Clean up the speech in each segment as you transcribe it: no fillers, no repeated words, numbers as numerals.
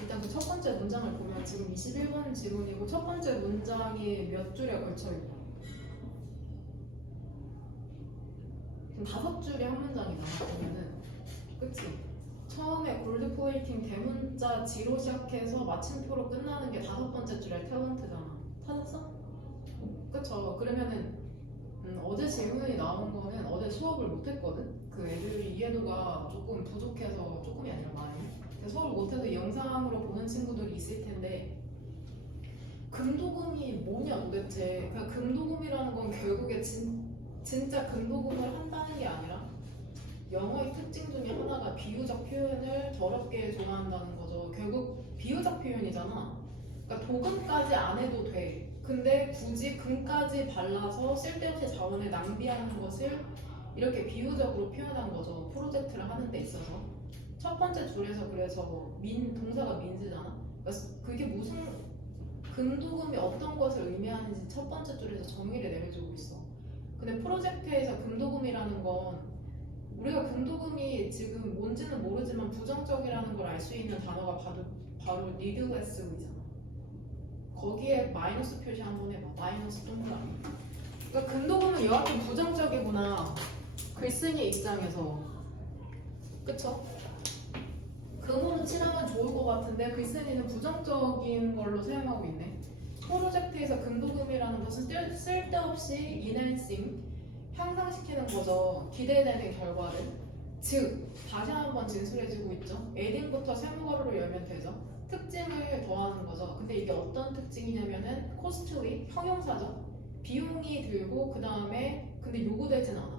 일단 그 첫 번째 문장을 보면 지금 21번 지문이고 첫 번째 문장이 몇 줄에 걸쳐 있냐? 지금 5줄이 한 문장이잖아. 보면은 그치? 처음에 골드 플레이팅 대문자 G로 시작해서 마침표로 끝나는 게 5번째 줄에 탤런트잖아. 찾았어? 그쵸? 그러면은 어제 질문이 나온 거는 어제 수업을 못했거든? 그 애들이 이해도가 조금 부족해서 조금이 아니라 많이 수업을 못해서 영상으로 보는 친구들이 있을 텐데 금도금이 뭐냐 도대체. 그러니까 금도금이라는 건 결국에 진짜 금도금을 한다는 게 아니라 영어의 특징 중에 하나가 비유적 표현을 더럽게 좋아한다는 거죠. 결국 비유적 표현이잖아. 그러니까 도금까지 안 해도 돼. 근데 굳이 금까지 발라서 쓸데없이 자원을 낭비하는 것을 이렇게 비유적으로 표현한 거죠. 프로젝트를 하는 데 있어서. 첫 번째 줄에서 그래서 동사가 민즈잖아. 그러니까 그게 무슨 금도금이 어떤 것을 의미하는지 첫 번째 줄에서 정의를 내려주고 있어. 근데 프로젝트에서 금도금이라는 건 우리가 금도금이 지금 뭔지는 모르지만 부정적이라는 걸 알 수 있는 단어가 바로 needless이잖아. 거기에 마이너스 표시 한번 해봐. 마이너스 동그라미. 그러니까 금도금은 여하튼 부정적이구나. 글쓴이 입장에서. 그쵸? 금으로 칠하면 좋을 것 같은데 글쓴이는 부정적인 걸로 사용하고 있네. 프로젝트에서 금도금이라는 것은 쓸데없이 enhancing, 향상시키는 거죠. 기대되는 결과를. 즉, 다시 한번 진술해주고 있죠. adding부터 세모가로로 열면 되죠. 특징을 더하는 거죠. 근데 이게 어떤 특징이냐면은 costly, 형용사죠. 비용이 들고 그 다음에 근데 요구되진 않아.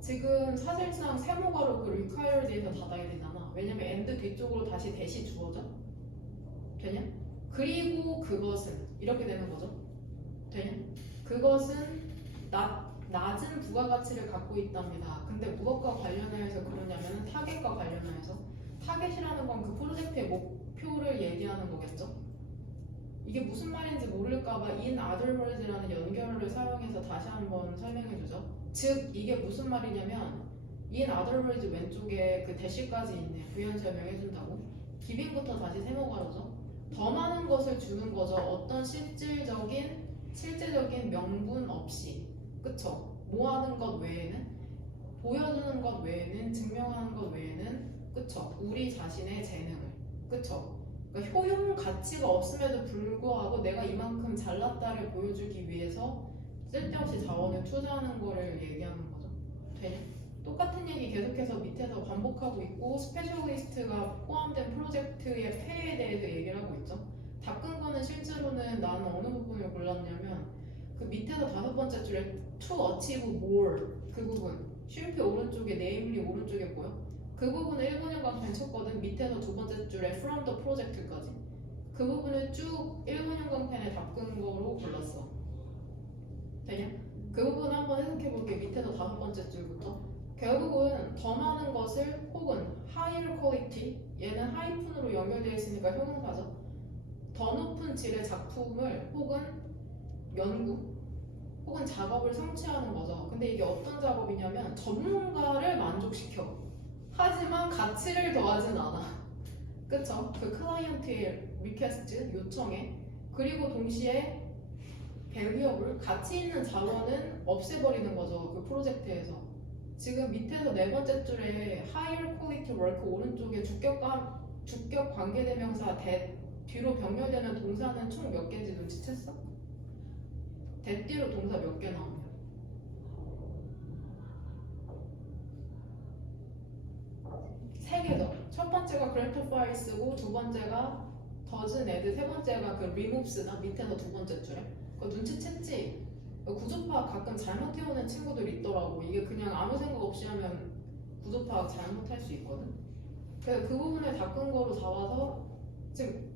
지금 사실상 세모가로 그 required에서 닫아야 되잖아. 왜냐면 and 뒤쪽으로 다시 대시 주어져. 되냐? 그리고 그것은 이렇게 되는 거죠. 되냐? 그것은 낮은 부가가치를 갖고 있답니다. 근데 무엇과 관련하여서 그러냐면 타겟과 관련하여서 타겟이라는 건 그 프로젝트의 목표를 얘기하는 거겠죠. 이게 무슨 말인지 모를까봐 in other words라는 연결어를 사용해서 다시 한번 설명해주죠. 즉 이게 무슨 말이냐면 in other words 왼쪽에 그 대시까지 있네. 부연 설명해준다고. giving부터 다시 세모가로죠. 더 많은 것을 주는 거죠. 어떤 실제적인 명분 없이. 그쵸? 뭐 하는 것 외에는, 보여주는 것 외에는, 증명하는 것 외에는, 그쵸? 우리 자신의 재능을. 그쵸? 그러니까 효용 가치가 없음에도 불구하고 내가 이만큼 잘났다를 보여주기 위해서 쓸데없이 자원을 투자하는 거를 얘기하는 거죠. 되냐? 똑같은 얘기 계속해서 밑에서 반복하고 있고 스페셜리스트가 포함된 프로젝트의 폐해에 대해서 얘기를 하고 있죠. 다 끈 거는 실제로는 나는 어느 부분을 골랐냐면 그 밑에서 5번째 줄에 to achieve more 그 부분 쉼표 오른쪽에 namely 오른쪽에 보여? 그 부분을 1분연간 펜쳤거든. 밑에서 2번째 줄에 from the project까지 그 부분을 쭉 1분연간 펜에 닦은 거로 골랐어. 되냐? 그 부분 한번 해석해볼게. 밑에서 5번째 줄부터 결국은 더 많은 것을 혹은 higher quality 얘는 하이픈으로 연결되어 있으니까 형용사죠. 더 높은 질의 작품을 혹은 연구 혹은 작업을 성취하는 거죠. 근데 이게 어떤 작업이냐면 전문가를 만족시켜. 하지만 가치를 더하진 않아. 그쵸? 그 클라이언트의 리퀘스트, 요청에 그리고 동시에 밸류어블, 가치 있는 자원은 없애버리는 거죠. 그 프로젝트에서. 지금 밑에서 4번째 줄에 higher quality work 오른쪽에 주격 관계대명사 뒤로 병렬되는 동사는 총 몇 개인지 눈치챘어? 뒤로 동사 몇 개 나오냐? 3개죠. 첫 번째가 gratify 쓰고 두 번째가 doesn't add, 세 번째가 그 remove나 밑에서 2번째 줄에. 그거 눈치챘지? 구조 파악 가끔 잘못해오는 친구들이 있더라고. 이게 그냥 아무 생각 없이 하면 구조 파악 잘못할 수 있거든. 그래서 그 부분을 닦은 거로 잡아서 지금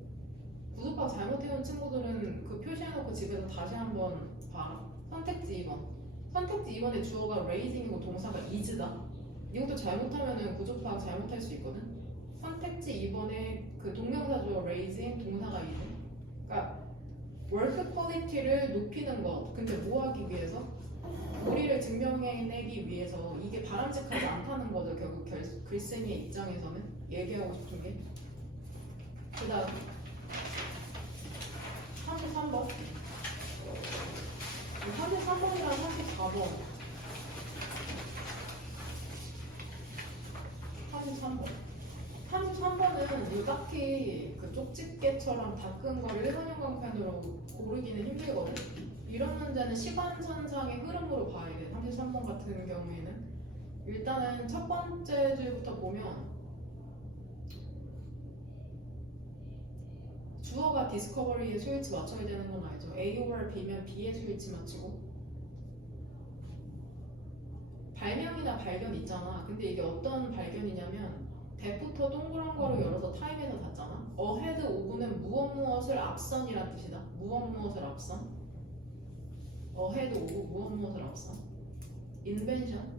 구조 파악 잘못해온 친구들은 그 표시해놓고 집에서 다시 한번 봐라. 선택지 2번. 선택지 2번의 주어가 raising이고 동사가 is다. 이것도 잘못하면은 구조 파악 잘못할 수 있거든. 선택지 2번에 그 동명사 주어 raising, 동사가 is. 그러니까 work quality를 높이는 것. 근데 뭐 하기 위해서? 우리를 증명해내기 위해서. 이게 바람직하지 않다는 거죠. 결국 글쓴이의 입장에서는 얘기하고 싶은 게. 그 다음 33번. 33번이랑 34번. 33번. 33번은 딱히 그 쪽집게처럼 다 큰 걸 일반형광펜으로 고르기는 힘들거든. 이런 문제는 시간선상의 흐름으로 봐야 돼. 33번 같은 경우에는 일단은 첫 번째 줄부터 보면 주어가 디스커버리에 스위치 맞춰야 되는 건 알죠. A over B면 B에 스위치 맞추고 발명이나 발견 있잖아. 근데 이게 어떤 발견이냐면 대부터 동그란 거로 열어서 타임에서 닫잖아. ahead of는 무엇 무엇을 앞선이란 뜻이다. 무엇 무엇을 앞선. ahead of 무엇 무엇을 앞선. invention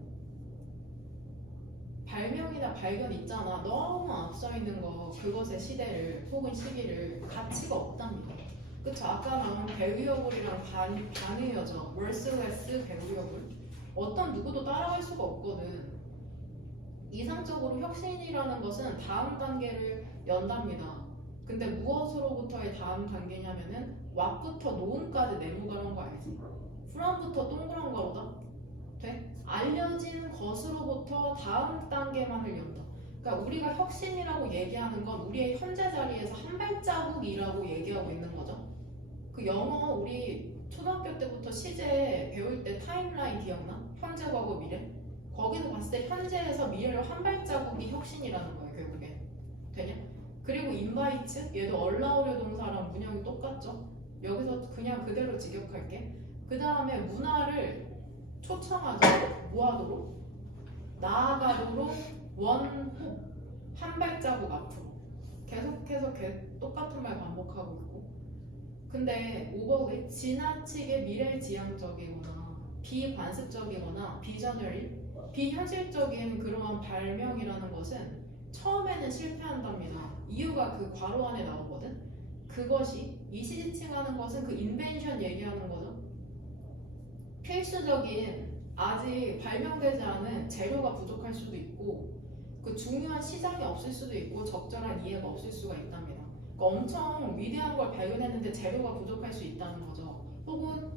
발명이나 발견 있잖아. 너무 앞서 있는 거 그것의 시대를 혹은 시기를 가치가 없답니다. 그쵸? 아까 나온 배우여굴이랑 반의어죠. 월스레스 배우여굴 어떤 누구도 따라갈 수가 없거든. 이상적으로 혁신이라는 것은 다음 단계를 연답니다. 근데 무엇으로부터의 다음 단계냐면은 what부터 no까지 네모가는 거 알지? from부터 동그란 거로다. 돼? 알려진 것으로부터 다음 단계만을 연다. 그러니까 우리가 혁신이라고 얘기하는 건 우리의 현재 자리에서 한 발자국이라고 얘기하고 있는 거죠. 그 영어 우리 초등학교 때부터 시제 배울 때 타임라인 기억나? 현재, 과거, 미래? 거기서 봤을 때 현재에서 미래로 한 발자국이 혁신이라는 거예요, 결국에. 되냐? 그리고 인바이트, 얘도 얼라우려 동사랑 문형이 똑같죠? 여기서 그냥 그대로 직역할게. 그 다음에 문화를 초청하죠. 뭐하도록? 나아가도록 원호 한 발자국 앞으로 계속해서 똑같은 말 반복하고 있고 근데 오버웨이 지나치게 미래지향적이거나 비관습적이거나 비저널리 비현실적인 그러한 발명이라는 것은 처음에는 실패한답니다. 이유가 그 괄호 안에 나오거든. 그것이 이시지칭하는 것은 그 인벤션 얘기하는 거죠. 필수적인 아직 발명되지 않은 재료가 부족할 수도 있고 그 중요한 시장이 없을 수도 있고 적절한 이해가 없을 수가 있답니다. 그러니까 엄청 위대한 걸 발견했는데 재료가 부족할 수 있다는 거죠. 혹은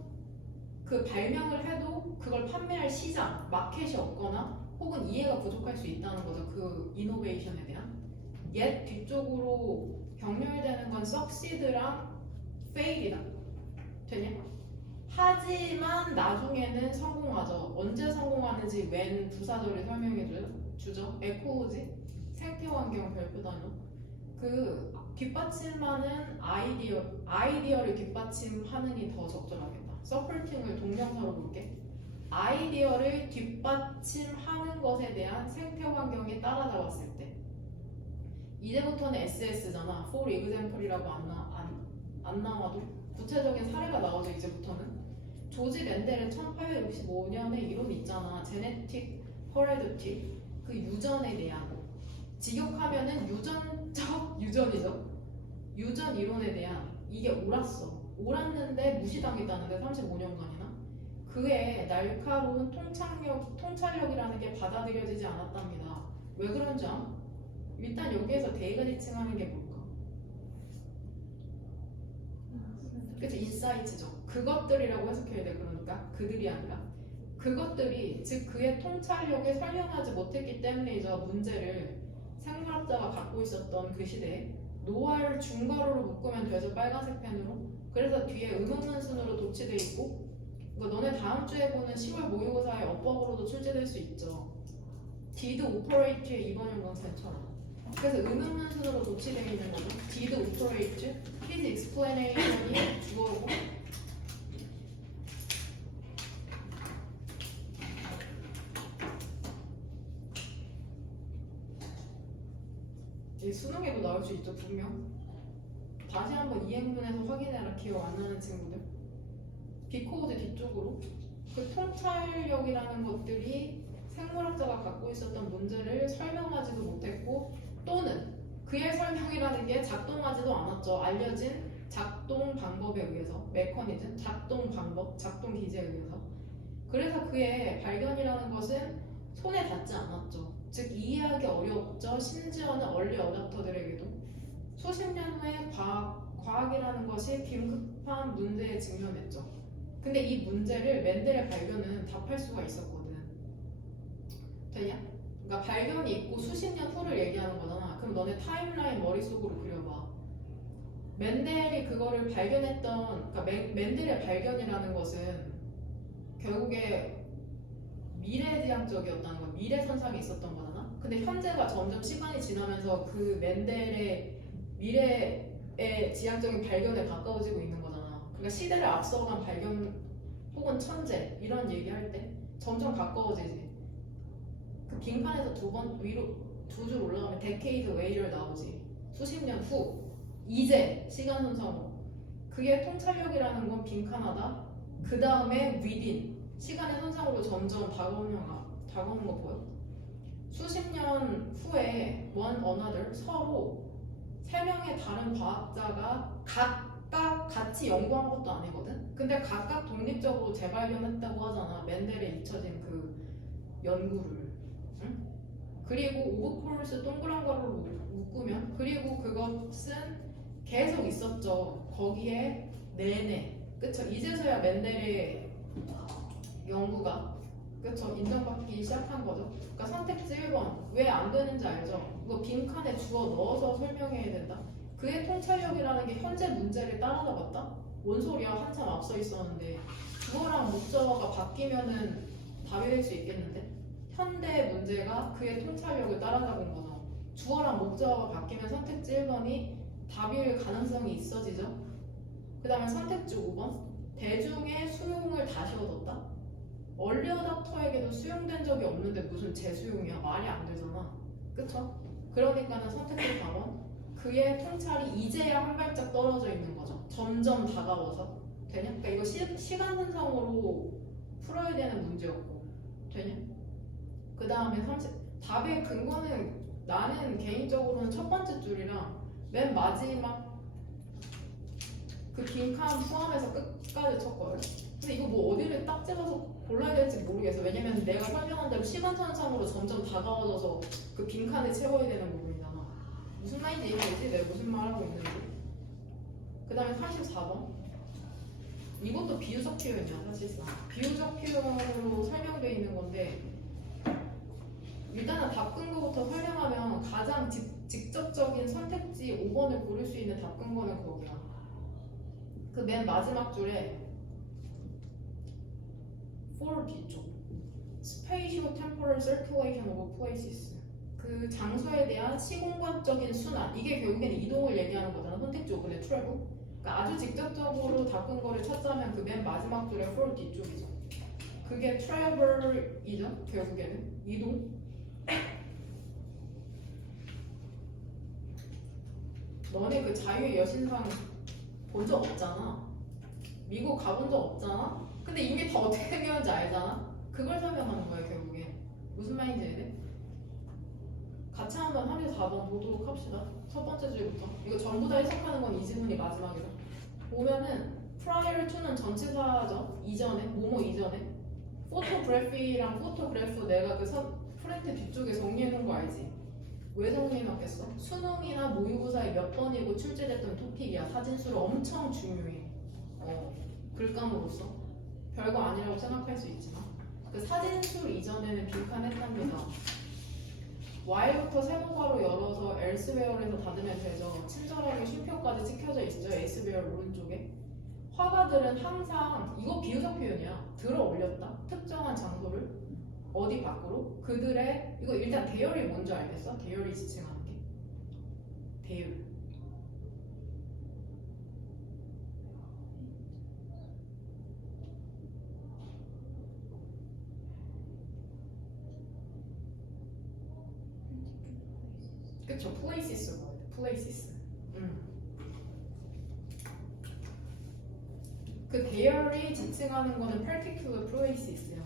그 발명을 해도 그걸 판매할 시장, 마켓이 없거나 혹은 이해가 부족할 수 있다는 거죠. 그 이노베이션에 대한. 옛 뒤쪽으로 병렬되는 건 succeed랑 fail이다. 되냐? 하지만 나중에는 성공하죠. 언제 성공하는지 when 부사절이 설명해 주죠. 에코오지 생태환경 별표 단어. 그 뒷받침하는 아이디어를 뒷받침하는이 더 적절하겠다. 서포팅을 동명사로 볼게. 아이디어를 뒷받침하는 것에 대한 생태환경이 따라잡았을 때 이제부터는 SS잖아. for example이라고 안 나와도 구체적인 사례가 나오죠. 이제부터는 조지 멘델은 1865년에 이론 있잖아. 제네틱 허레드티 그 유전에 대한 직역하면은 유전적 유전이죠. 유전 이론에 대한 이게 옳았는데 무시당했다는데 35년간이나 그의 날카로운 통찰력이라는 게 받아들여지지 않았답니다. 왜 그런지 알아? 일단 여기에서 대의가 지칭하는 게 뭘까? 그래서 인사이트죠. 그것들이라고 해석해야 돼. 그러니까 그들이 아니라 그것들이 즉 그의 통찰력에 설명하지 못했기 때문이죠. 문제를 생물학자가 갖고 있었던 그 시대에 노화를 중괄호로 묶으면 되죠. 빨간색 펜으로. 그래서 뒤에 음음문순으로 도치돼 있고 그러니까 너네 다음 주에 보는 10월 모의고사의 어법으로도 출제될 수 있죠. did operate의 이번형 강사처럼. 그래서 음음문순으로 도치되어 있는 거죠. did operate his explanation이 주어고 수능에도 나올 수 있죠. 분명. 다시 한번 이행문에서 확인해라. 기억 안 나는 친구들. 비코드 뒤쪽으로 그 통찰력이라는 것들이 생물학자가 갖고 있었던 문제를 설명하지도 못했고 또는 그의 설명이라는 게 작동하지도 않았죠. 알려진 작동 방법에 의해서 메커니즘, 작동 방법, 작동 기제에 의해서 그래서 그의 발견이라는 것은 손에 닿지 않았죠. 즉 이해하기 어려웠죠. 심지어는 얼리 어답터들에게도 수십 년 후에 과학이라는 것이 긴급한 문제에 직면했죠. 근데 이 문제를 맨델의 발견은 답할 수가 있었거든. 되냐? 그러니까 발견이 있고 수십 년 후를 얘기하는 거잖아. 그럼 너네 타임라인 머릿속으로 그려봐. 맨델이 그거를 발견했던, 그러니까 맨델의 발견이라는 것은 결국에 미래지향적이었다는 거야. 미래선상에 있었던 거잖아. 근데 현재가 점점 시간이 지나면서 그 맨델의 미래의 지향적인 발견에 가까워지고 있는 거잖아. 그러니까 시대를 앞서간 발견 혹은 천재 이런 얘기할 때 점점 가까워지지. 그 빈칸에서 두 번 위로 두 줄 올라가면 decade later 나오지. 수십 년 후. 이제 시간선상으로. 그게 통찰력이라는 건 빈칸하다. 그 다음에 within. 시간의 선상으로 점점 다가오는 거 보여? 수십 년 후에 one another 서로 세 명의 다른 과학자가 각각 같이 연구한 것도 아니거든. 근데 각각 독립적으로 재발견했다고 하잖아. 맨델에 잊혀진 그 연구를. 응? 그리고 오브콜스 동그란 가루로 묶으면 그리고 그것은 계속 있었죠. 거기에 내내. 그쵸? 이제서야 맨델의 연구가 그쵸? 인정받기 시작한 거죠. 그러니까 선택지 1번 왜 안 되는지 알죠? 이거 빈칸에 주어 넣어서 설명해야 된다. 그의 통찰력이라는 게 현재 문제를 따라잡았다? 뭔 소리야? 한참 앞서 있었는데 주어랑 목적어가 바뀌면은 답이 될 수 있겠는데? 현대 문제가 그의 통찰력을 따라잡은 거죠. 주어랑 목적어가 바뀌면 선택지 1번이 답일 가능성이 있어지죠. 그 다음에 선택지 5번 대중의 수용을 다시 얻었다. 얼리 어답터에게도 수용된 적이 없는데 무슨 재수용이야? 말이 안 되잖아. 그쵸? 그러니까는 선택지 4번 그의 통찰이 이제야 한 발짝 떨어져 있는 거죠. 점점 다가와서. 되냐? 그러니까 이거 시간선상으로 풀어야 되는 문제였고. 되냐? 그 다음에 답의 근거는 나는 개인적으로는 첫 번째 줄이랑 맨 마지막 그 빈칸 포함해서 끝까지 쳤거든. 근데 이거 뭐 어디를 딱 집어서 골라야 될지 모르겠어. 왜냐면 내가 설명한 대로 시간선상으로 점점 다가와져서 그 빈칸을 채워야 되는 부분이잖아. 무슨 말인지 이해되지? 내가 무슨 말하고 있는지. 그 다음에 84번 이것도 비유적 표현이야 사실상. 비유적 표현으로 설명되어 있는 건데 일단은 답 근거부터 설명하면 가장 직접적인 선택지 5번을 고를 수 있는 답 근거는 거기야. 그 맨 마지막 줄에 for 뒤쪽 spatial temporal circulation of places 그 장소에 대한 시공간적인 순환 이게 결국에는 이동을 얘기하는 거잖아. 선택지 5번의 travel. 그러니까 아주 직접적으로 답 근거를 찾자면 그 맨 마지막 줄에 for 뒤쪽이죠. 그게 travel이죠. 결국에는 이동. 너네 그 자유의 여신상 본 적 없잖아. 미국 가본 적 없잖아. 근데 이미 다 어떻게 생겼는지 알잖아. 그걸 설명하는 거야 결국에. 무슨 말인지 알지? 같이 한번 34번 보도록 합시다. 첫 번째 줄부터. 이거 전부 다 해석하는 건 이 지문이 마지막이다. 보면은 prior to는 전치사죠. 이전에, 뭐뭐 이전에. 포토그래피랑 포토그래프 내가 그 프렌트 뒤쪽에 정리해놓은 거 알지? 왜 정리해놨겠어? 수능이나 모의고사에 몇 번이고 출제됐던 토픽이야. 사진수를 엄청 중요해. 글감으로서. 별거 아니라고 생각할 수 있지만 그 사진수 이전에는 빈칸했답니다. Y부터 세모가로 열어서 elsewhere에서 닫으면 되죠. 친절하게 쉼표까지 찍혀져 있죠. elsewhere 오른쪽에. 화가들은 항상 이거 비유적 표현이야. 들어 올렸다. 특정한 장소를 어디 밖으로 그들의 이거 일단 대열이 뭔지 알겠어? 대열이 지칭하는 게 대열. 그쵸? places word. places. 그 대열이 지칭하는 거는 particular places야.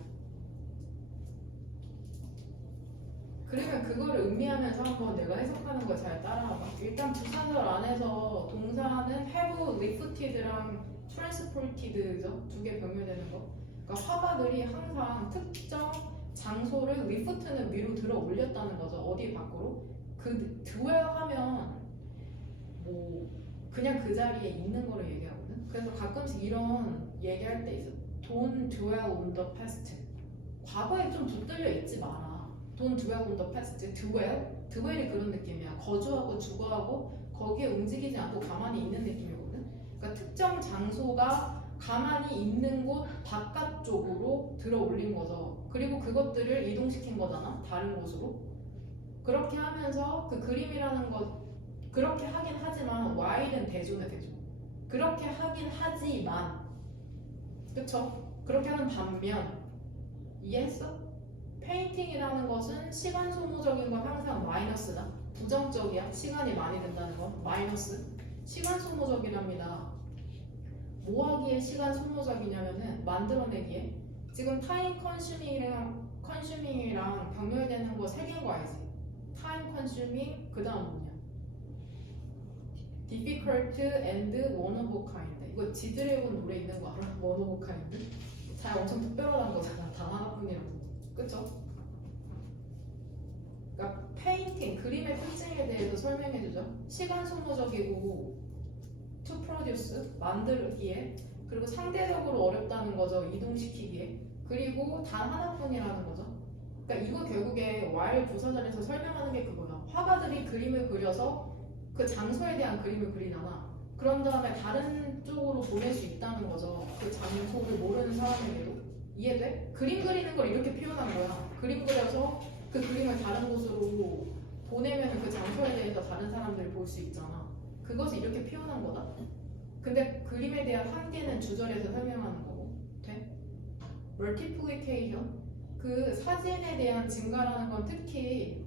그러면 그거를 의미하면서 한번 내가 해석하는 거 잘 따라와봐. 일단 부사절 안에서 동사는 have lifted랑 transported죠. 두 개 병렬되는 거. 그러니까 화가들이 항상 특정 장소를 lift는 위로 들어 올렸다는 거죠. 어디 밖으로? 그 dwell 하면 그냥 그 자리에 있는 거를 얘기하거든. 그래서 가끔씩 이런 얘기할 때 있어. Don't dwell on the past. 과거에 좀 붙들려 있지 마라. Don't dwell on the past. dwell이 그런 느낌이야. 거주하고 주거하고 거기에 움직이지 않고 가만히 있는 느낌이거든. 그러니까 특정 장소가 가만히 있는 곳 바깥쪽으로 들어 올린 거죠. 그리고 그것들을 이동시킨 거잖아. 다른 곳으로. 그렇게 하면서 그 그림이라는 것 그렇게 하긴 하지만 while은 대조네 대조. 그렇게 하긴 하지만 그쵸? 그렇게 하는 반면 이해했어? 페인팅이라는 것은 시간 소모적인 건 항상 마이너스다. 부정적이야. 시간이 많이 든다는 건 마이너스. 시간 소모적이랍니다. 뭐 하기에 시간 소모적이냐면은 만들어내기에 지금 타임 컨슈밍이랑 병렬되는 거 세 개인 거 알지? 타임 컨슈밍 그 다음 뭐냐? difficult and one of a kind. 이거 지드래곤 노래 있는 거 알아? one of a kind? 잘 엄청 특별하다는 거잖아. 단 하나뿐이라고. 그쵸? 그러니까 페인팅, 그림의 특징에 대해서 설명해주죠. 시간 소모적이고 to produce, 만들기에 그리고 상대적으로 어렵다는 거죠. 이동시키기에 그리고 단 하나뿐이라는 거죠. 그러니까 이거 결국에 while 부사절에서 설명하는 게 그거야. 화가들이 그림을 그려서 그 장소에 대한 그림을 그리잖아. 그런 다음에 다른 쪽으로 보낼 수 있다는 거죠. 그 장소를 모르는 사람에게도. 이해돼? 그림 그리는 걸 이렇게 표현한 거야. 그림 그려서 그 그림을 다른 곳으로 보내면 그 장소에 대해서 다른 사람들이 볼 수 있잖아. 그것을 이렇게 표현한 거다. 근데 그림에 대한 한계는 주절에서 설명하는 거고. 돼? multiplication. 그 사진에 대한 증가라는 건 특히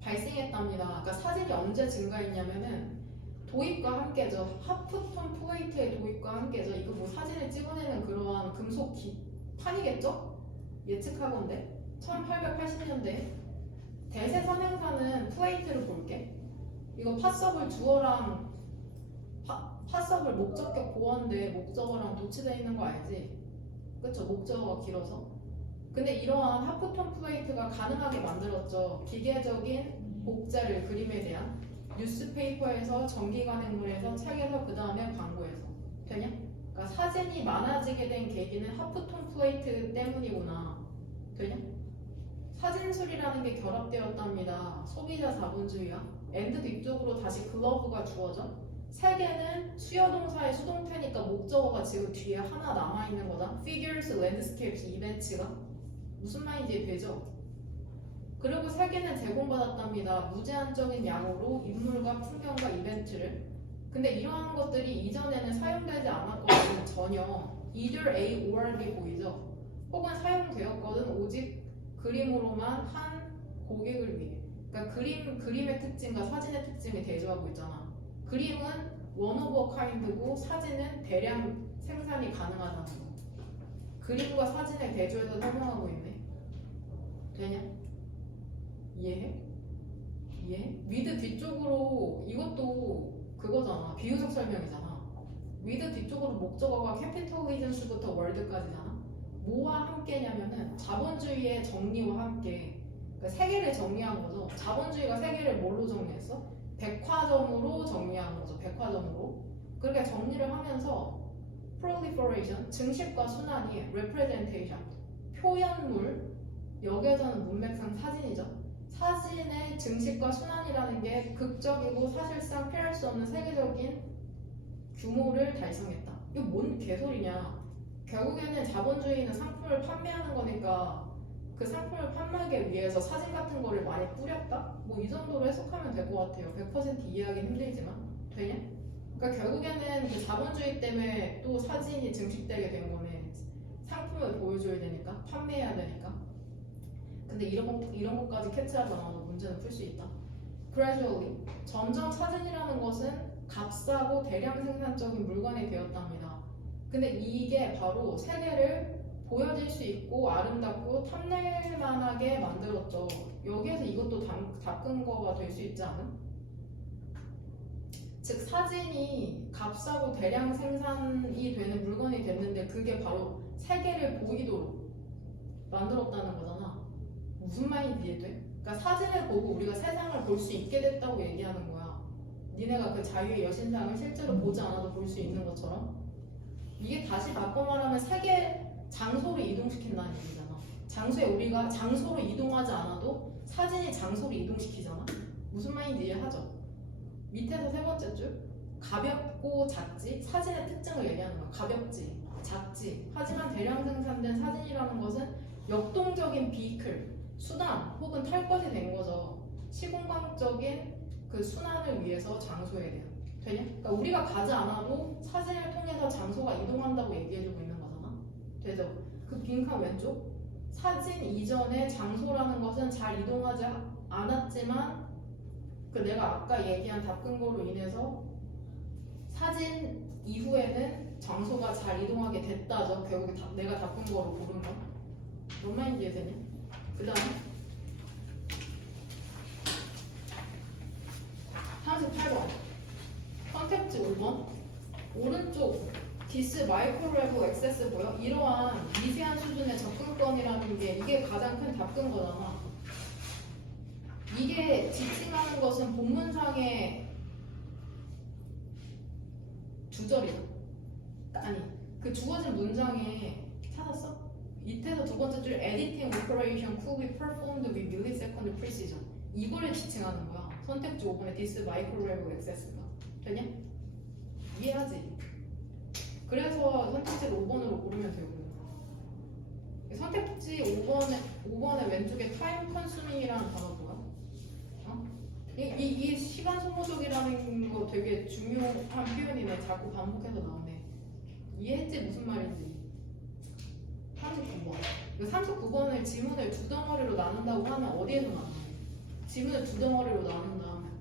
발생했답니다. 그러니까 사진이 언제 증가했냐면은 도입과 함께죠. 하프톤 플레이트의 도입과 함께죠. 이거 뭐 사진을 찍어내는 그러한 금속 판이겠죠? 예측하건데 1880년대 대세 선행사는 플레이트를 볼게. 이거 팟서블 주어랑 팟서블 목적격 보어인데 목적어랑 도치되어 있는 거 알지? 그쵸? 목적어가 길어서. 근데 이러한 하프톤 플레이트가 가능하게 만들었죠. 기계적인 복제를 그림에 대한 뉴스페이퍼에서 전기관행물에서 책에서 그 다음에 광고에서 되냐? 그러니까 사진이 많아지게 된 계기는 하프톤 플레이트 때문이구나. 되냐? 사진술이라는 게 결합되었답니다. 소비자 자본주의야. 엔드 뒤쪽으로 다시 글러브가 주어져. 세 개는 수여동사의 수동태니까 목적어가 지금 뒤에 하나 남아있는 거다. figures, landscapes, events가 무슨 말인지 되죠? 그리고 세 개는 제공받았답니다. 무제한적인 양으로 인물과 풍경과 이벤트를. 근데 이러한 것들이 이전에는 사용되지 않았거든. 전혀. either A or B 보이죠? 혹은 사용되었거든. 오직 그림으로만 한 고객을 위해. 그러니까 그림의 특징과 사진의 특징이 대조하고 있잖아. 그림은 one of a kind고 사진은 대량 생산이 가능하다는 거. 그림과 사진의 대조해서 설명하고 있네. 되냐? 이해해? 이해해? with 뒤쪽으로 이것도 그거잖아. 비유적 설명이잖아. with 뒤쪽으로 목적어가 capitalism부터 world까지잖아. 뭐와 함께냐면은 자본주의의 정리와 함께. 그러니까 세계를 정리한 거죠. 자본주의가 세계를 뭘로 정리했어? 백화점으로 정리한 거죠. 백화점으로. 그렇게 정리를 하면서 proliferation, 증식과 순환이 representation, 표현물, 여기에서는 문맥상 사진이죠. 사진의 증식과 순환이라는 게 극적이고 사실상 피할 수 없는 세계적인 규모를 달성했다. 이거 뭔 개소리냐. 결국에는 자본주의는 상품을 판매하는 거니까 그 상품을 판매하기 위해서 사진 같은 거를 많이 뿌렸다? 뭐 이 정도로 해석하면 될 것 같아요. 100% 이해하기 힘들지만. 되냐? 그러니까 결국에는 그 자본주의 때문에 또 사진이 증식되게 된 거네. 상품을 보여줘야 되니까, 판매해야 되니까. 근데 이런 것까지 캐치하지 않아도 문제는 풀 수 있다. Gradually, 점점 사진이라는 것은 값싸고 대량 생산적인 물건이 되었답니다. 근데 이게 바로 세계를 보여질 수 있고 아름답고 탐낼 만하게 만들었죠. 여기에서 이것도 닦은 거가 될 수 있지 않음? 즉 사진이 값싸고 대량 생산이 되는 물건이 됐는데 그게 바로 세계를 보이도록 만들었다는 거잖아. 무슨 말인지 이해돼? 그러니까 사진을 보고 우리가 세상을 볼 수 있게 됐다고 얘기하는 거야. 니네가 그 자유의 여신상을 실제로 보지 않아도 볼 수 있는 것처럼 이게 다시 바꿔 말하면 세계 장소를 이동시킨다는 얘기잖아. 장소에 우리가 장소로 이동하지 않아도 사진이 장소를 이동시키잖아. 무슨 말인지 이해하죠? 밑에서 세 번째 줄 가볍고 작지 사진의 특징을 얘기하는 거야. 가볍지 작지 하지만 대량 생산된 사진이라는 것은 역동적인 비클 수단 혹은 탈 것이 된 거죠. 시공간적인 그 순환을 위해서 장소에 대한 되냐? 그러니까 우리가 가지 않아도 사진을 통해서 장소가 이동한다고 얘기해주고 있는 거잖아. 되죠? 그 빈칸 왼쪽 사진 이전에 장소라는 것은 잘 이동하지 않았지만 그 내가 아까 얘기한 답근거로 인해서 사진 이후에는 장소가 잘 이동하게 됐다죠. 결국에 내가 답근거로 고른 거. 뭔 말인지 이해되냐? 그 다음에 38번 선택지 5번 오른쪽 디스 마이크로 레벨 액세스 보여? 이러한 미세한 수준의 접근권이라는 게 이게 가장 큰 답근거잖아. 이게 지칭하는 것은 본문상의 두 절이다. 아니 그 주어진 문장에 찾았어? 밑에서 두 번째 줄 editing operation could be performed with millisecond precision 이걸 지칭하는 거야. 선택지 5번의 this microwave access가 되냐? 이해하지? 그래서 선택지를 5번으로 고르면 되고 선택지 5번의 왼쪽에 time consuming이라는 단어 뭐야? 어? 이 시간 소모적이라는 거 되게 중요한 표현이네. 자꾸 반복해서 나오네. 이해했지? 무슨 말인지. 39번. 39번을 지문을 두 덩어리로 나눈다고 하면 어디에서 나눠? 지문을 두 덩어리로 나눈다 하면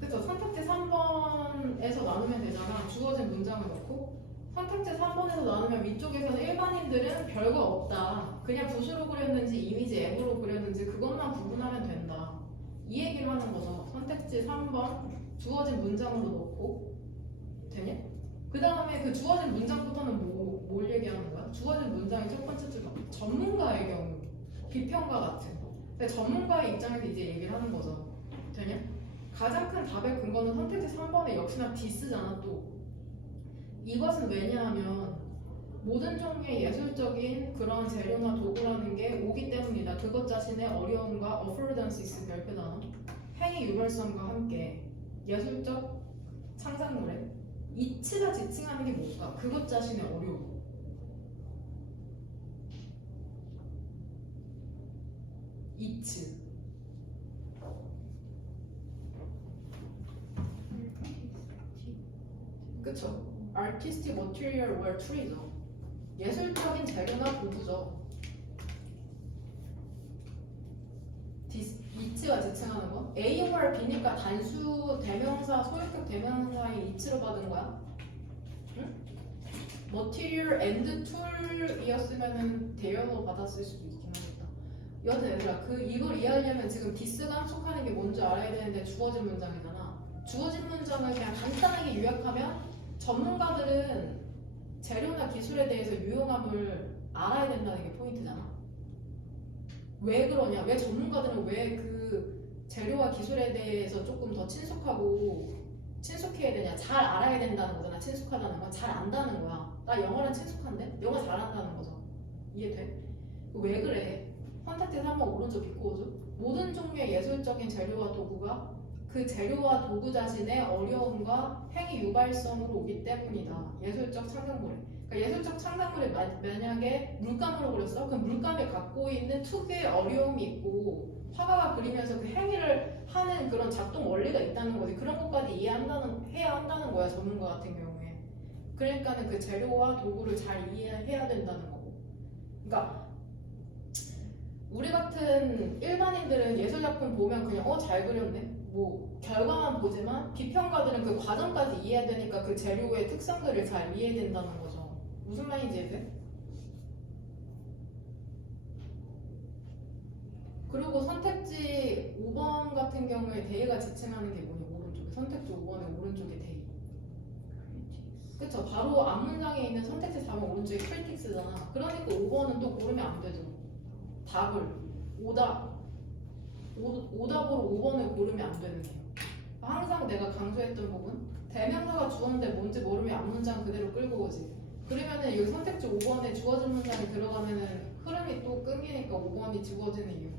그쵸? 선택지 3번에서 나누면 되잖아. 주어진 문장을 넣고 선택지 3번에서 나누면 위쪽에서는 일반인들은 별거 없다. 그냥 붓으로 그렸는지 이미지 앱으로 그렸는지 그것만 구분하면 된다. 이 얘기를 하는 거죠. 선택지 3번 주어진 문장으로 넣고 되냐? 그 다음에 그 주어진 문장부터는 뭘 얘기하는 거야? 주어진 문장의 첫 번째 줄 전문가의 경우 비평가 같은 근데 전문가의 입장에서 이제 얘기를 하는 거죠. 되냐? 가장 큰 답의 근거는 선택지 3번에 역시나 디스잖아. 또 이것은 왜냐하면 모든 종류의 예술적인 그런 재료나 도구라는 게 오기 때문이다. 그것 자신의 어려움과 어플로던시스 별표 단어 행위 유발성과 함께 예술적 창작물에 이치가 지칭하는 게 뭘까? 그것 자신의 어려움. 이치. 그쵸? Artistic material or tool이죠. 예술적인 재료나 도구죠. 이치가 지칭하는 거? A와 B니까 단수 대명사, 소유격 대명사의 이치로 받은 거야. 응? Material and tool이었으면은 대형으로 받았을 수도 있긴 하겠다. 여튼 얘들아, 이걸 이해하려면 지금 디스가 함축하는 게 뭔지 알아야 되는데 주어진 문장이잖아. 주어진 문장을 그냥 간단하게 요약하면 전문가들은 재료나 기술에 대해서 유용함을 알아야 된다는 게 포인트잖아. 왜 그러냐? 왜 전문가들은 왜 그 재료와 기술에 대해서 조금 더 친숙해야 되냐? 잘 알아야 된다는 거잖아. 친숙하다는 건 잘 안다는 거야. 나 영어는 친숙한데? 영어 잘한다는 거죠. 이해돼? 왜 그래? 선택지 3번 오른쪽 비꼬죠. 모든 종류의 예술적인 재료와 도구가 그 재료와 도구 자신의 어려움과 행위 유발성으로 오기 때문이다. 예술적 창작물에. 그러니까 예술적 창작물이 만약에 물감으로 그렸어? 그럼 물감이 갖고 있는 특유의 어려움이 있고 화가가 그리면서 그 행위를 하는 그런 작동 원리가 있다는 거지. 그런 것까지 해야 한다는 거야. 전문가 같은 경우에. 그러니까는 그 재료와 도구를 잘 이해해야 된다는 거고. 그러니까 우리 같은 일반인들은 예술작품 보면 그냥 잘 그렸네? 뭐 결과만 보지만 비평가들은 그 과정까지 이해해야 되니까 그 재료의 특성들을 잘 이해해야 된다는 거죠. 무슨 말인지 이해돼? 그리고 선택지 5번 같은 경우에 대의가 지칭하는 게 뭐냐? 오른쪽에 선택지 5번의 오른쪽에 대의. 그쵸? 바로 앞문장에 있는 선택지 4번 오른쪽에 크리틱스잖아. 그러니까 5번은 또 고르면 안 되죠. 답을 오답으로 5번을 고르면 안 되는 거예요. 항상 내가 강조했던 부분, 대명사가 주어인데 뭔지 모르면 앞문장 그대로 끌고 오지. 그러면은 여기 선택지 5번에 주어진 문장이 들어가면은 흐름이 또 끊기니까 5번이 주어지는 이유.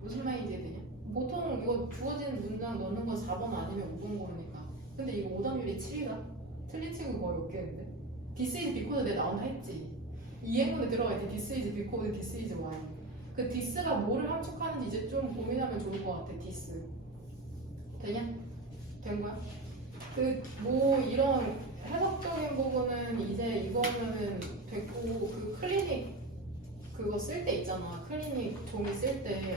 무슨 말인지 되냐? 보통 이거 주어진 문장 넣는 건 4번 아니면 5번 고르니까. 근데 이거 오답률이 7이다? 틀린 친구 거의 없겠는데? This is because 내가 나온다 했지. 이 행문에 들어가 있지. This is because, this is why. 그 this가 뭐를 함축하는지 이제 좀 고민하면 좋을 것 같아. this. 되냐? 된 거야? 그 뭐 이런 해석적인 부분은 이제 이거는 됐고, 그 클리닉 그거 쓸 때 있잖아. 클리닉 종이 쓸 때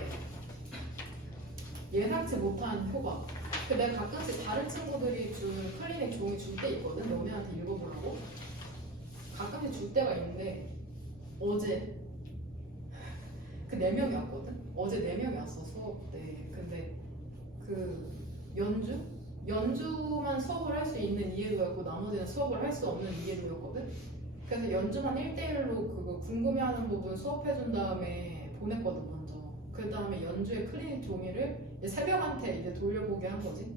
예상치 못한 효과. 그 내가 가끔씩 다른 친구들이 준 클리닉 종이 줄 때 있거든. 너네한테 읽어보라고. 가끔씩 줄 때가 있는데 어제 그 4명이 왔거든. 어제 4명이 왔어 수업 때. 근데 그 연주만 수업을 할 수 있는 이해도였고 나머지는 수업을 할 수 없는 이해도였거든. 그래서 연주만 1대1로 그거 궁금해하는 부분 수업해준 다음에 보냈거든 먼저. 그 다음에 연주의 클리닉 종이를 이제 3명한테 이제 돌려보게 한 거지.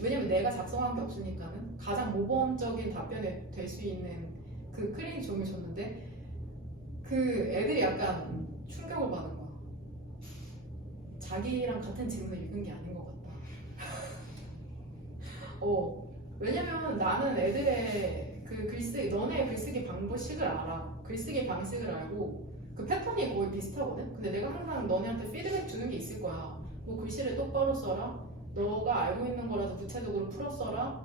왜냐면 내가 작성한 게 없으니까는 가장 모범적인 답변이 될 수 있는 그 클리닉 종이 줬는데 그 애들이 약간 충격을 받은 거야. 자기랑 같은 질문을 읽은 게 아닌 것 같다. 왜냐면 나는 애들의 그 너네 글쓰기 방식을 알아. 글쓰기 방식을 알고 그 패턴이 거의 비슷하거든. 근데 내가 항상 너네한테 피드백 주는 게 있을 거야. 뭐 글씨를 똑바로 써라. 너가 알고 있는 거라서 구체적으로 풀어 써라.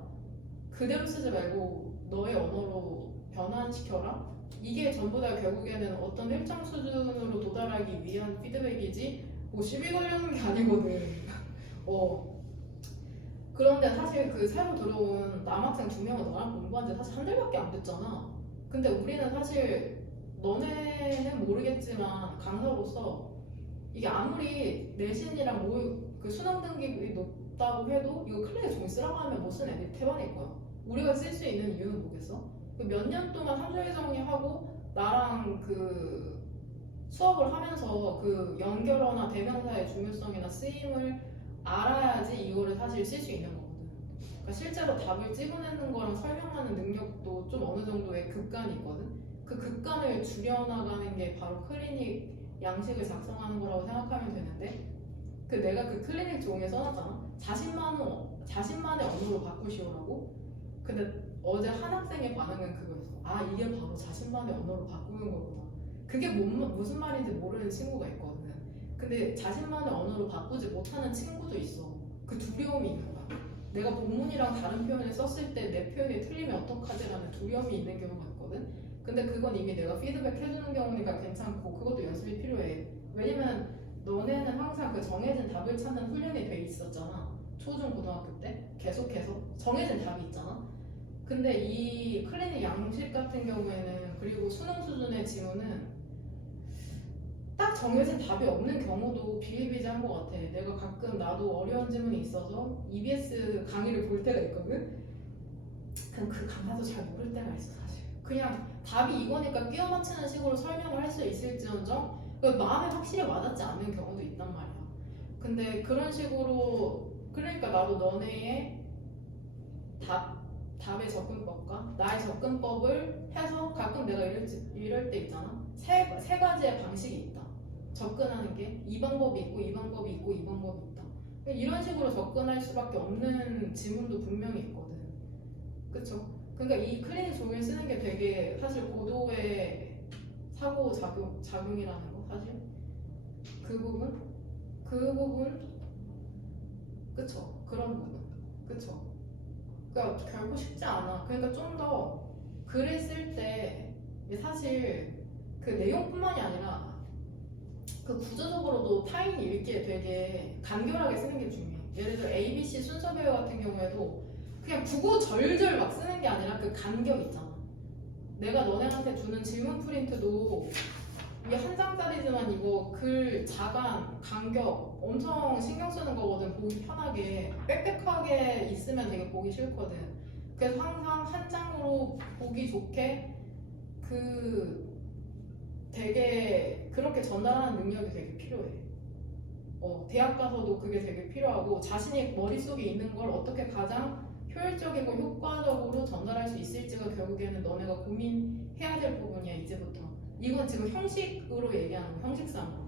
그대로 쓰지 말고 너의 언어로 변환시켜라. 이게 전부 다 결국에는 어떤 일정 수준으로 도달하기 위한 피드백이지 뭐 시비 걸려는 게 아니거든. 그런데 사실 그 새로 들어온 남학생 2명은 너랑 공부한 지 사실 한 달밖에 안 됐잖아. 근데 우리는 사실 너네는 모르겠지만 강사로서 이게 아무리 내신이랑 그 수능 등급이 높다고 해도 이거 클리닉 종이 쓰라고 하면 못 쓰는 애들이 태반일 거야. 우리가 쓸 수 있는 이유는 뭐겠어? 몇 년 동안 3절 정리하고 나랑 그 수업을 하면서 그 연결어나 대명사의 중요성이나 쓰임을 알아야지 이거를 사실 쓸 수 있는 거거든. 그러니까 실제로 답을 찍어내는 거랑 설명하는 능력도 좀 어느 정도의 급간이 있거든. 그 급간을 줄여나가는 게 바로 클리닉 양식을 작성하는 거라고 생각하면 되는데 그 내가 그 클리닉 종이에 써놨잖아. 자신만의 언어로 바꾸시오라고. 근데 어제 한 학생의 반응은 그거였어. 아 이게 바로 자신만의 언어로 바꾸는 거구나. 그게 무슨 말인지 모르는 친구가 있거든. 근데 자신만의 언어로 바꾸지 못하는 친구도 있어. 그 두려움이 있는 거야. 내가 본문이랑 다른 표현을 썼을 때 내 표현이 틀리면 어떡하지라는 두려움이 있는 경우가 있거든. 근데 그건 이미 내가 피드백 해주는 경우니까 괜찮고 그것도 연습이 필요해. 왜냐면 너네는 항상 그 정해진 답을 찾는 훈련이 돼 있었잖아. 초중 고등학교 때 계속해서 정해진 답이 있잖아. 근데 이 클리닉 양식 같은 경우에는 그리고 수능 수준의 지문은 딱 정해진 답이 없는 경우도 비일비재한 것 같아. 내가 가끔 나도 어려운 질문이 있어서 EBS 강의를 볼 때가 있거든. 그럼 그 강사도 잘 모를 때가 있어 사실. 그냥 답이 이거니까 끼워 맞추는 식으로 설명을 할 수 있을지언정 마음에 확실히 와닿지 않는 경우도 있단 말이야. 근데 그런 식으로 그러니까 나도 너네의 답의 접근법과 나의 접근법을 해서 가끔 내가 이럴 때 있잖아. 세 가지의 방식이 있다. 접근하는 게 이 방법이 있고 이 방법이 있고 이 방법이 있다. 이런 식으로 접근할 수밖에 없는 지문도 분명히 있거든. 그쵸? 그러니까 이 클리닉 종이를 쓰는 게 되게 사실 고도의 사고 작용이라는 거 사실 그 부분 그쵸? 그런 부분 그쵸? 그러니까 결국 쉽지 않아. 그러니까 좀 더 글을 쓸 때 사실 그 내용뿐만이 아니라 그 구조적으로도 타인이 읽기에 되게 간결하게 쓰는 게 중요해. 예를 들어 ABC 순서배열 같은 경우에도 그냥 구구절절 막 쓰는 게 아니라 그 간격 있잖아. 내가 너네한테 주는 질문 프린트도 이게 한 장짜리지만 이거 글 자간, 간격 엄청 신경 쓰는 거거든. 보기 편하게 빽빽하게 있으면 되게 보기 싫거든. 그래서 항상 한 장으로 보기 좋게 그 되게 그렇게 전달하는 능력이 되게 필요해. 대학 가서도 그게 되게 필요하고 자신이 머릿속에 있는 걸 어떻게 가장 효율적이고 효과적으로 전달할 수 있을지가 결국에는 너네가 고민해야 될 부분이야 이제부터. 이건 지금 형식으로 얘기하는 거, 형식상으로.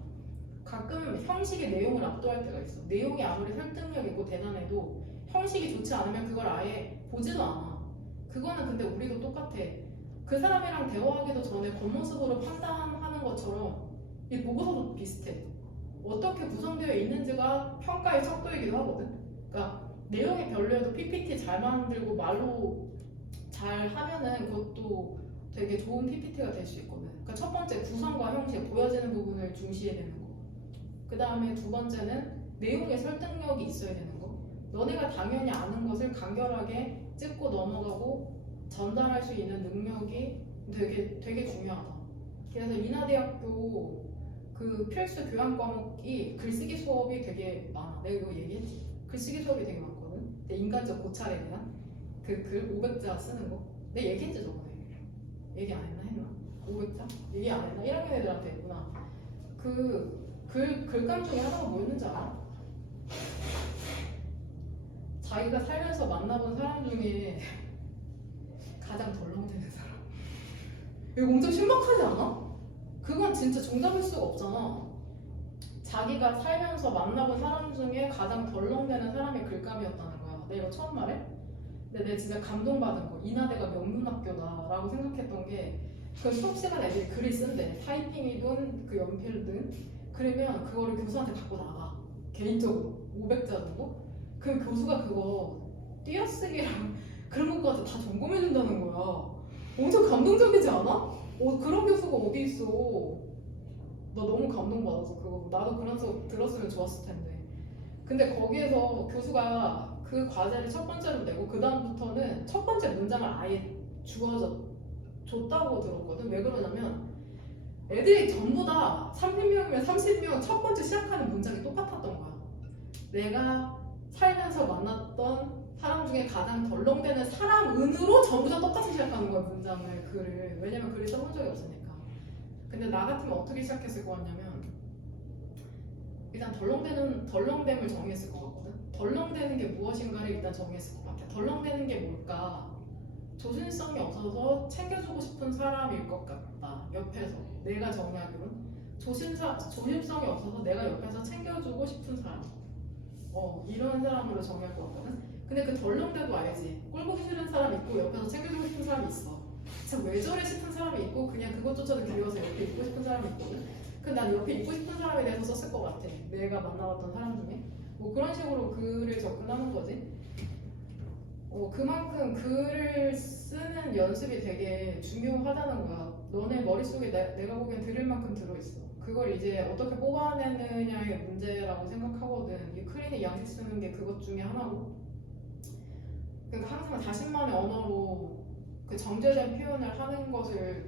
가끔 형식이 내용을 압도할 때가 있어. 내용이 아무리 설득력 있고 대단해도 형식이 좋지 않으면 그걸 아예 보지도 않아. 그거는 근데 우리도 똑같아. 그 사람이랑 대화하기도 전에 겉모습으로 판단하는 것처럼 이 보고서도 비슷해. 어떻게 구성되어 있는지가 평가의 척도이기도 하거든. 그러니까 내용이 별로여도 PPT 잘 만들고 말로 잘 하면은 그것도 되게 좋은 PPT가 될 수 있거든. 그러니까 첫 번째 구성과 형식, 보여지는 부분을 중시해야 되는 거. 그 다음에 두 번째는 내용에 설득력이 있어야 되는 거. 너네가 당연히 아는 것을 간결하게 짚고 넘어가고 전달할 수 있는 능력이 되게 중요하다. 그래서 인하대학교 그 필수 교양 과목이 글쓰기 수업이 되게 많아. 내가 이거 얘기했지. 글쓰기 수업이 되게 많거든. 근데 인간적 고찰에 대한 그 글 500자 쓰는 거. 내가 얘기했지 저번에. 얘기 안 했나? 500자? 얘기 안 했나? 1학년 애들한테 했구나. 그 글감 중에 하나가 뭐였는지 알아? 자기가 살면서 만나본 사람 중에 가장 덜렁대는 사람. 이거 엄청 신박하지 않아? 그건 진짜 정답일 수가 없잖아. 자기가 살면서 만나본 사람 중에 가장 덜렁대는 사람의 글감이었다는 거야. 내가 이거 처음 말해? 근데 내가 진짜 감동받은 거. 인하대가 명문학교다라고 생각했던 게 그 수업 시간에 애들이 글을 쓴대. 타이핑이든 그 연필든. 그러면 그거를 교수한테 갖고 나가. 개인적으로 500자 정도? 그 교수가 그거 띄어쓰기랑 그런 것까지 다 점검해준다는 거야. 엄청 감동적이지 않아? 그런 교수가 어디 있어. 나 너무 감동받아서 그거. 나도 그런 수업 들었으면 좋았을 텐데. 근데 거기에서 교수가 그 과제를 첫 번째로 내고 그 다음부터는 첫 번째 문장을 아예 줬다고 들었거든. 왜 그러냐면 애들이 전부 다 30명이면 30명 첫 번째 시작하는 문장이 똑같았던 거야. 내가 살면서 만났던 사람 중에 가장 덜렁대는 사람은으로 전부 다 똑같이 시작하는 거야 문장을, 글을. 왜냐면 글을 써본 적이 없으니까. 근데 나 같으면 어떻게 시작했을 것 같냐면 일단 덜렁댐을 정했을 것 같거든. 덜렁대는 게 무엇인가를 일단 정했을 것 같아. 덜렁대는 게 뭘까? 조심성이 없어서 챙겨주고 싶은 사람일 것 같다. 옆에서 내가 정의하기로는 조심성이 없어서 내가 옆에서 챙겨주고 싶은 사람. 이런 사람으로 정의할 것 같거든. 근데 그 덜렁대도 알지. 꼴보기 싫은 사람 있고 옆에서 챙겨주고 싶은 사람이 있어. 진짜 왜 저래 싶은 사람이 있고 그냥 그것조차도 그리워서 옆에 있고 싶은 사람이 있거든. 근데 난 옆에 있고 싶은 사람에 대해서 썼을 것 같아. 내가 만나봤던 사람 중에. 뭐 그런 식으로 글을 접근하는 거지. 그만큼 글을 쓰는 연습이 되게 중요하다는 거야. 너네 머릿속에 내가 보기엔 들을 만큼 들어있어. 그걸 이제 어떻게 뽑아내느냐의 문제라고 생각하거든. 이 클리닉 양식 쓰는 게 그것 중에 하나고. 그러니까 항상 자신만의 언어로 그 정제된 표현을 하는 것을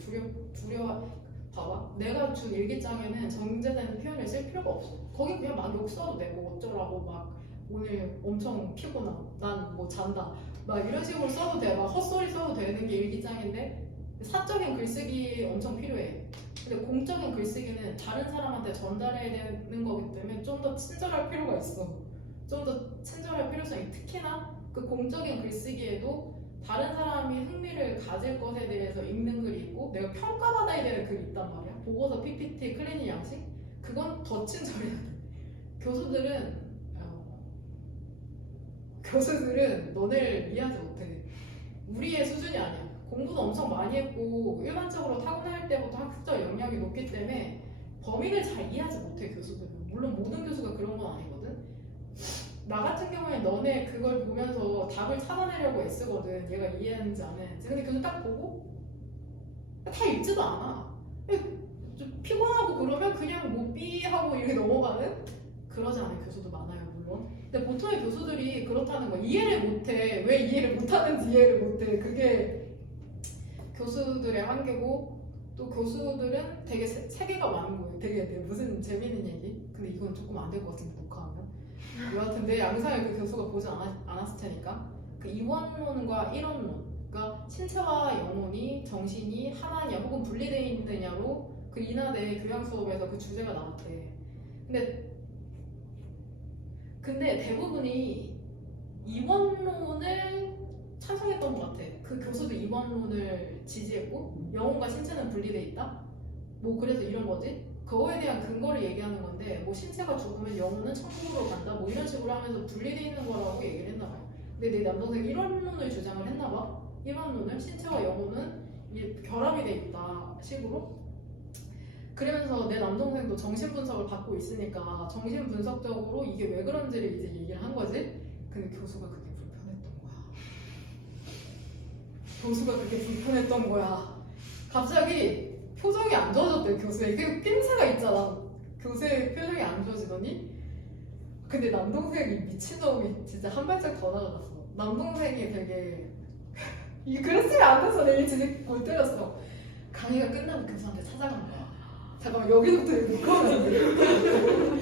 봐봐. 내가 준 일기장에는 정제된 표현을 쓸 필요가 없어. 거기 그냥 막 욕 써도 되고 어쩌라고 막 오늘 엄청 피곤하. 난 뭐 잔다. 막 이런 식으로 써도 돼. 막 헛소리 써도 되는 게 일기장인데 사적인 글쓰기 엄청 필요해. 근데 공적인 글쓰기는 다른 사람한테 전달해야 되는 거기 때문에 좀 더 친절할 필요가 있어. 좀 더 친절할 필요성이. 특히나 그 공적인 글쓰기에도 다른 사람이 흥미를 가질 것에 대해서 읽는 글이 있고 내가 평가받아야 되는 글이 있단 말이야. 보고서, PPT, 클리닉 양식. 그건 더 친절해야 돼. 교수들은 너네를 이해하지 못해. 우리의 수준이 아니야. 공부도 엄청 많이 했고 일반적으로 타고날 때부터 학습적 역량이 높기 때문에 범인을 잘 이해하지 못해 교수들은. 물론 모든 교수가 그런 건 아니거든. 나 같은 경우에 너네 그걸 보면서 답을 찾아내려고 애쓰거든. 얘가 이해하는지 안 했는지. 근데 교수 딱 보고 다 읽지도 않아. 좀 피곤하고 그러면 그냥 뭐 삐하고 이렇게 넘어가는? 그러지 않은 교수도 많아요 물론. 근데 보통의 교수들이 그렇다는 거야. 이해를 못해. 왜 이해를 못하는지 이해를 못해. 그게 교수들의 한계고, 또 교수들은 되게 세계가 많은 거예요. 되게 무슨 재밌는 얘기? 근데 이건 조금 안 될 것 같은데 녹화하면. 여하튼 내 양상을 그 교수가 보지 않았을 테니까. 그 이원론과 일원론, 그러니까 신체와 영혼이, 정신이 하나냐 혹은 분리되어 있느냐로 그 인하대 교양 수업에서 그 주제가 나왔대. 근데 대부분이 이원론을 찬성했던 것 같아. 그 교수도 이원론을 지지했고 영혼과 신체는 분리돼 있다. 뭐 그래서 이런 거지. 그거에 대한 근거를 얘기하는 건데 뭐 신체가 죽으면 영혼은 천국으로 간다. 뭐 이런 식으로 하면서 분리돼 있는 거라고 얘기를 했나 봐요. 근데 내 남동생이 이원론을 주장을 했나 봐. 이원론을 신체와 영혼은 결합이 돼 있다 식으로. 그러면서 내 남동생도 정신분석을 받고 있으니까 정신분석적으로 이게 왜 그런지를 이제 얘기를 한 거지. 근데 교수가 그게 불편했던 거야. 교수가 그게 불편했던 거야. 갑자기 표정이 안 좋아졌대. 교수의 그 낌새가 있잖아. 교수의 표정이 안 좋아지더니 근데 남동생이 미친놈이 진짜 한 발짝 더 나가갔어. 남동생이 되게 그랬으면 안 돼서 내가 진짜 골 때렸어. 강의가 끝나면 교수한테 찾아간 거야. 잠깐만 여기서부터 이거 묶어야 돼.